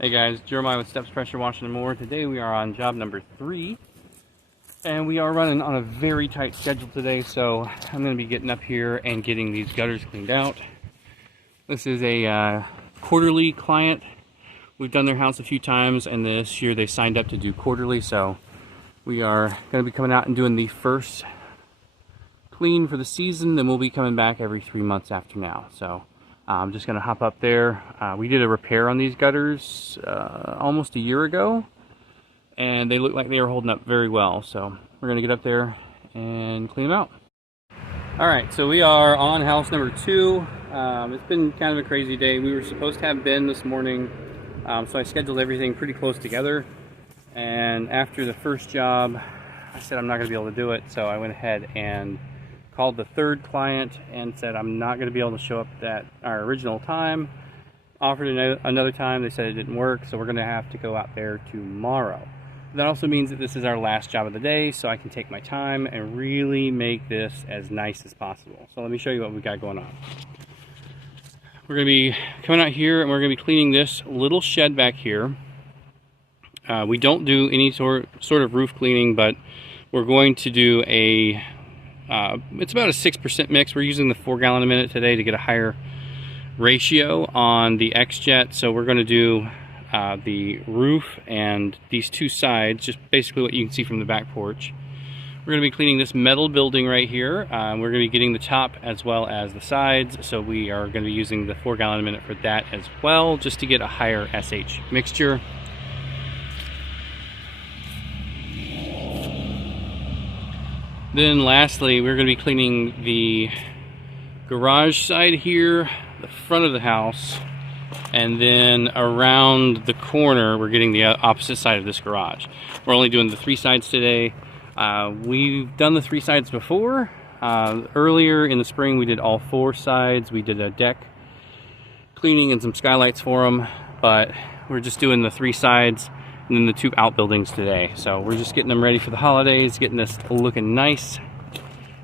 Hey guys, Jeremiah with Steps Pressure Washing and More. Today we are on job number 3, and we are running on a very tight schedule today, so I'm going to be getting up here and getting these gutters cleaned out. This is a quarterly client. We've done their house a few times, and this year they signed up to do quarterly, so we are going to be coming out and doing the first clean for the season, then we'll be coming back every 3 months after now. So I'm just going to hop up there. We did a repair on these gutters almost a year ago, and they look like they were holding up very well. So we're going to get up there and clean them out. Alright, so we are on house number 2. It's been kind of a crazy day. We were supposed to have Ben this morning, so I scheduled everything pretty close together. And after the first job, I said I'm not going to be able to do it, so I went ahead and called the third client and said I'm not going to be able to show up at our original time. Offered another time. They said it didn't work, so we're going to have to go out there tomorrow. That also means that this is our last job of the day, so I can take my time and really make this as nice as possible. So let me show you what we got going on. We're going to be coming out here and we're going to be cleaning this little shed back here. We don't do any sort of roof cleaning, but we're going to do a it's about a 6% mix. We're using the 4 gallon a minute today to get a higher ratio on the XJET. So we're going to do the roof and these 2 sides, just basically what you can see from the back porch. We're going to be cleaning this metal building right here. We're going to be getting the top as well as the sides. So we are going to be using the 4 gallon a minute for that as well, just to get a higher SH mixture. Then lastly, we're going to be cleaning the garage side here, the front of the house, and then around the corner we're getting the opposite side of this garage. We're only doing the 3 sides today. We've done the 3 sides before. Earlier in the spring we did all 4 sides. We did a deck cleaning and some skylights for them, but we're just doing the 3 sides and then the 2 outbuildings today. So we're just getting them ready for the holidays, getting this looking nice,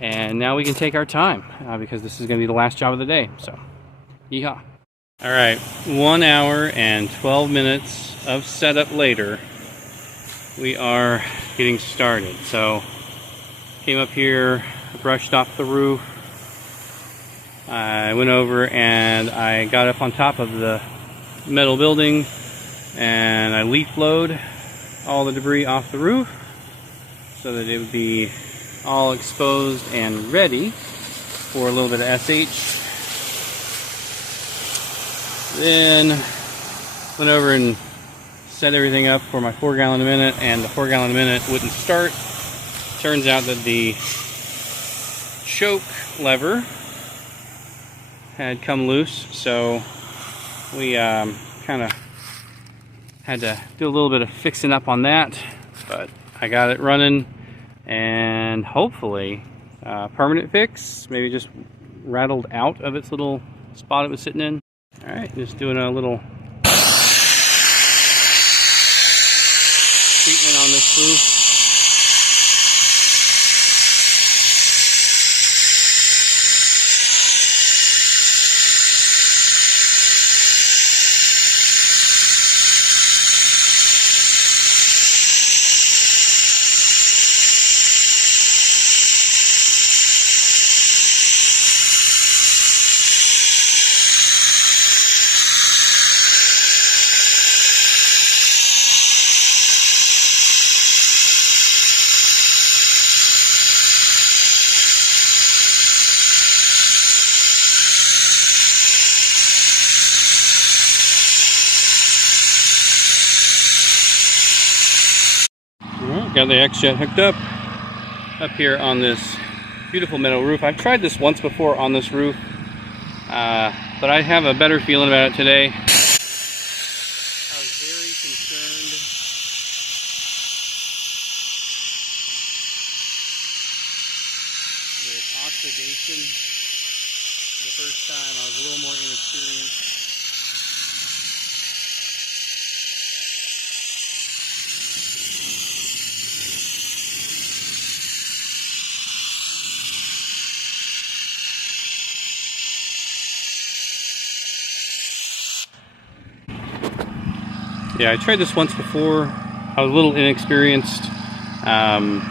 and now we can take our time because this is going to be the last job of the day. So yeehaw. All right, 1 hour and 12 minutes of setup later, we are getting started. So came up here, brushed off the roof, I went over and I got up on top of the metal building and I leaf blowed all the debris off the roof so that it would be all exposed and ready for a little bit of SH. Then went over and set everything up for my 4 gallon a minute, and the 4 gallon a minute wouldn't start. Turns out that the choke lever had come loose, so we kind of had to do a little bit of fixing up on that, but I got it running, and hopefully permanent fix. Maybe just rattled out of its little spot it was sitting in. All right, just doing a little treatment on this roof. Got the XJET hooked up here on this beautiful metal roof. I've tried this once before on this roof, but I have a better feeling about it today. I was very concerned with oxidation the first time. I was a little more inexperienced. Yeah, I tried this once before. I was a little inexperienced, and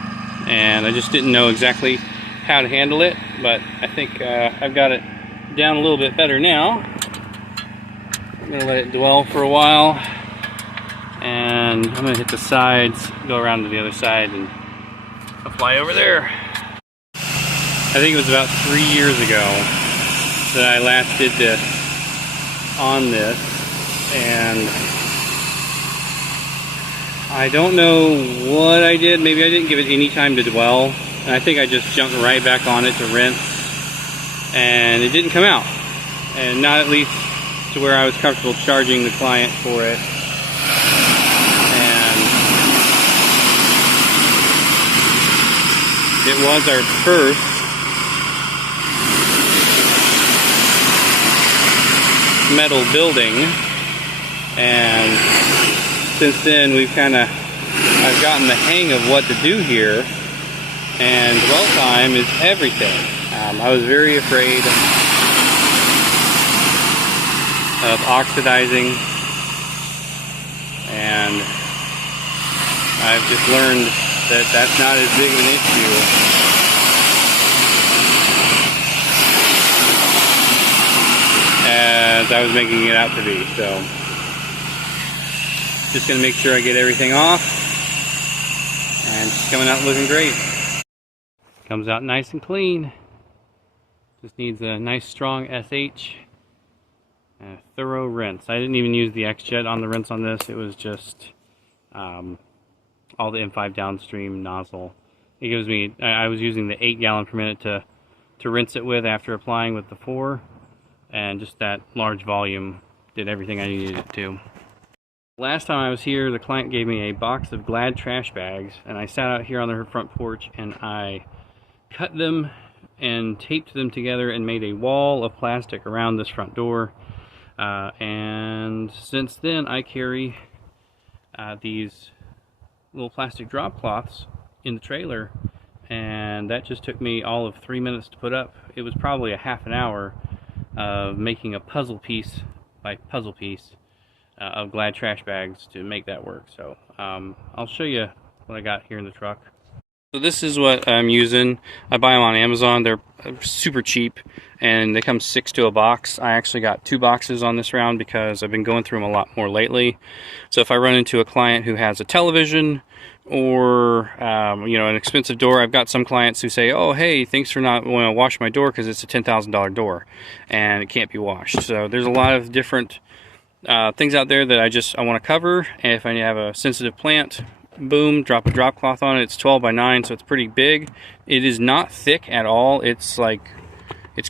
I just didn't know exactly how to handle it, but I think I've got it down a little bit better now. I'm going to let it dwell for a while, and I'm going to hit the sides, go around to the other side, and apply over there. I think it was about 3 years ago that I last did this on this, and I don't know what I did. Maybe I didn't give it any time to dwell, and I think I just jumped right back on it to rinse, and it didn't come out, and not at least to where I was comfortable charging the client for it. And it was our first metal building, and since then I've gotten the hang of what to do here, and dwell time is everything. I was very afraid of oxidizing, and I've just learned that that's not as big of an issue as I was making it out to be. So just gonna make sure I get everything off, and it's coming out looking great. Comes out nice and clean. Just needs a nice strong SH and a thorough rinse. I didn't even use the XJET on the rinse on this. It was just all the M5 downstream nozzle. It gives me, I was using the 8 gallon per minute to rinse it with after applying with the 4, and just that large volume did everything I needed it to. Last time I was here, the client gave me a box of Glad trash bags, and I sat out here on their front porch and I cut them and taped them together and made a wall of plastic around this front door. And since then I carry these little plastic drop cloths in the trailer, and that just took me all of 3 minutes to put up. It was probably a half an hour of making a puzzle piece by puzzle piece of Glad trash bags to make that work. So I'll show you what I got here in the truck. So this is what I'm using. I buy them on Amazon. They're super cheap, and they come 6 to a box. I actually got 2 boxes on this round because I've been going through them a lot more lately. So if I run into a client who has a television or you know, an expensive door, I've got some clients who say, oh hey, thanks for not wanting to wash my door because it's a $10,000 door and it can't be washed. So there's a lot of different things out there that I want to cover. And if I have a sensitive plant, boom, drop a drop cloth on it. It's 12 by 9, so it's pretty big. It is not thick at all. It's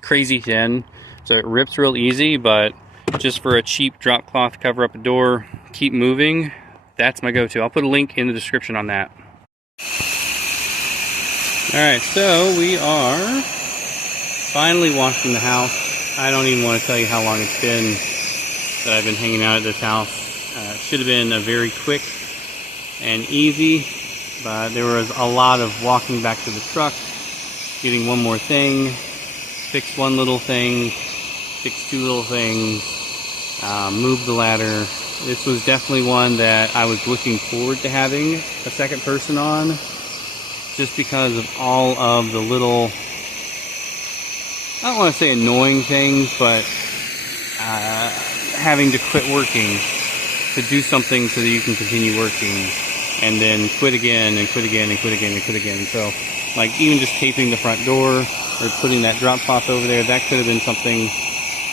crazy thin, so it rips real easy. But just for a cheap drop cloth to cover up a door, keep moving, that's my go-to. I'll put a link in the description on that. Alright, so we are finally washing the house. I don't even want to tell you how long it's been that I've been hanging out at this house. It should have been a very quick and easy, but there was a lot of walking back to the truck, getting one more thing, fix one little thing, fix 2 little things, move the ladder. This was definitely one that I was looking forward to having a second person on, just because of all of the little, I don't want to say annoying things, but having to quit working to do something so that you can continue working, and then quit again and quit again and quit again and quit again. So like even just taping the front door or putting that drop cloth over there, that could have been something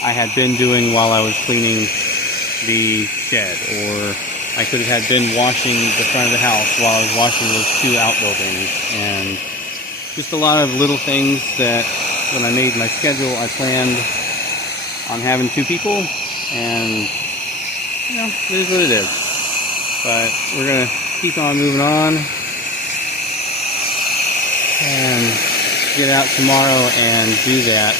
I had been doing while I was cleaning the shed, or I could have been washing the front of the house while I was washing those 2 outbuildings. And just a lot of little things that when I made my schedule, I planned on having 2 people, and you know, it is what it is. But we're gonna keep on moving on and get out tomorrow and do that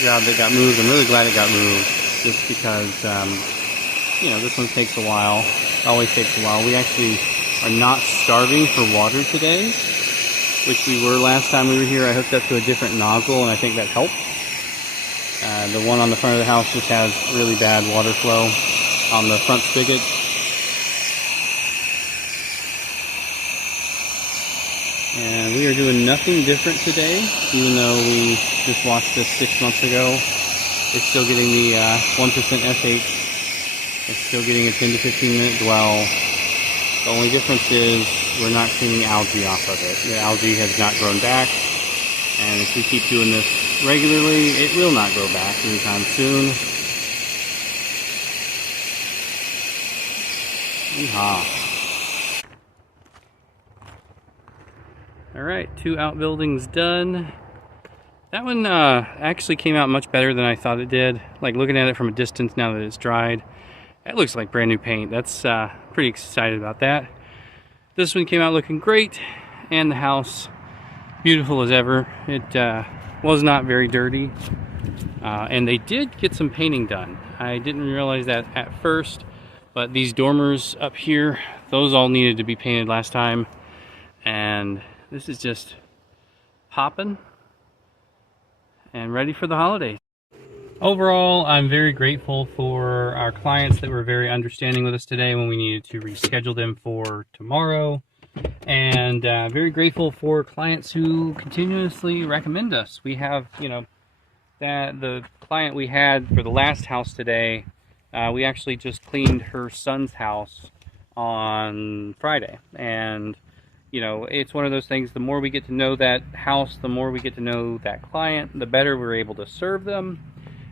job that got moved. I'm really glad it got moved, just because you know, this one takes a while. It always takes a while. We actually are not starving for water today, which we were last time we were here. I hooked up to a different nozzle, and I think that helped. The one on the front of the house just has really bad water flow, on the front spigot. And we are doing nothing different today, even though we just watched this 6 months ago. It's still getting the 1% SH. It's still getting a 10 to 15 minute dwell. The only difference is we're not cleaning algae off of it. The algae has not grown back. And if we keep doing this regularly, it will not grow back anytime soon. Yeehaw. Alright, 2 outbuildings done. That one actually came out much better than I thought it did. Like looking at it from a distance now that it's dried, it looks like brand new paint. That's pretty excited about that. This one came out looking great, and the house beautiful as ever. It was not very dirty, and they did get some painting done. I didn't realize that at first, but these dormers up here, those all needed to be painted last time, and this is just popping and ready for the holidays. Overall, I'm very grateful for our clients that were very understanding with us today when we needed to reschedule them for tomorrow. And very grateful for clients who continuously recommend us. We have, you know, that the client we had for the last house today, we actually just cleaned her son's house on Friday. And you know, it's one of those things, the more we get to know that house, the more we get to know that client, the better we're able to serve them.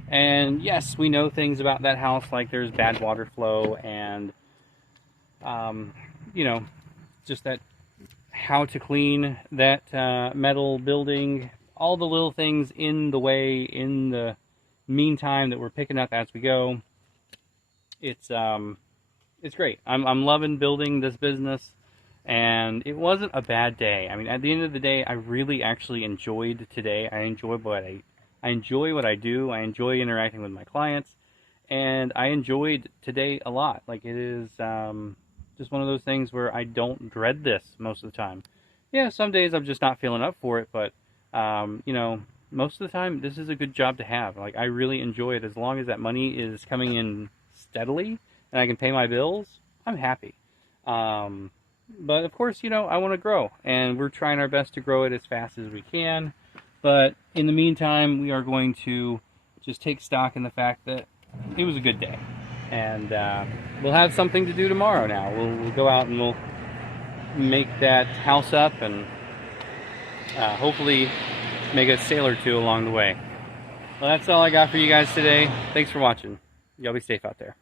And yes, we know things about that house, like there's bad water flow and, you know, just that how to clean that metal building, all the little things in the way, in the meantime that we're picking up as we go. It's great. I'm loving building this business. And it wasn't a bad day. I mean, at the end of the day, I really actually enjoyed today. I enjoy what I do. I enjoy interacting with my clients, and I enjoyed today a lot. Like, it is just one of those things where I don't dread this most of the time. Yeah, some days I'm just not feeling up for it, but you know, most of the time this is a good job to have. Like, I really enjoy it. As long as that money is coming in steadily and I can pay my bills, I'm happy. But of course, you know, I want to grow, and we're trying our best to grow it as fast as we can. But in the meantime, we are going to just take stock in the fact that it was a good day, and we'll have something to do tomorrow. Now we'll go out and we'll make that house up, and hopefully make a sale or two along the way. Well, that's all I got for you guys today. Thanks for watching. Y'all be safe out there.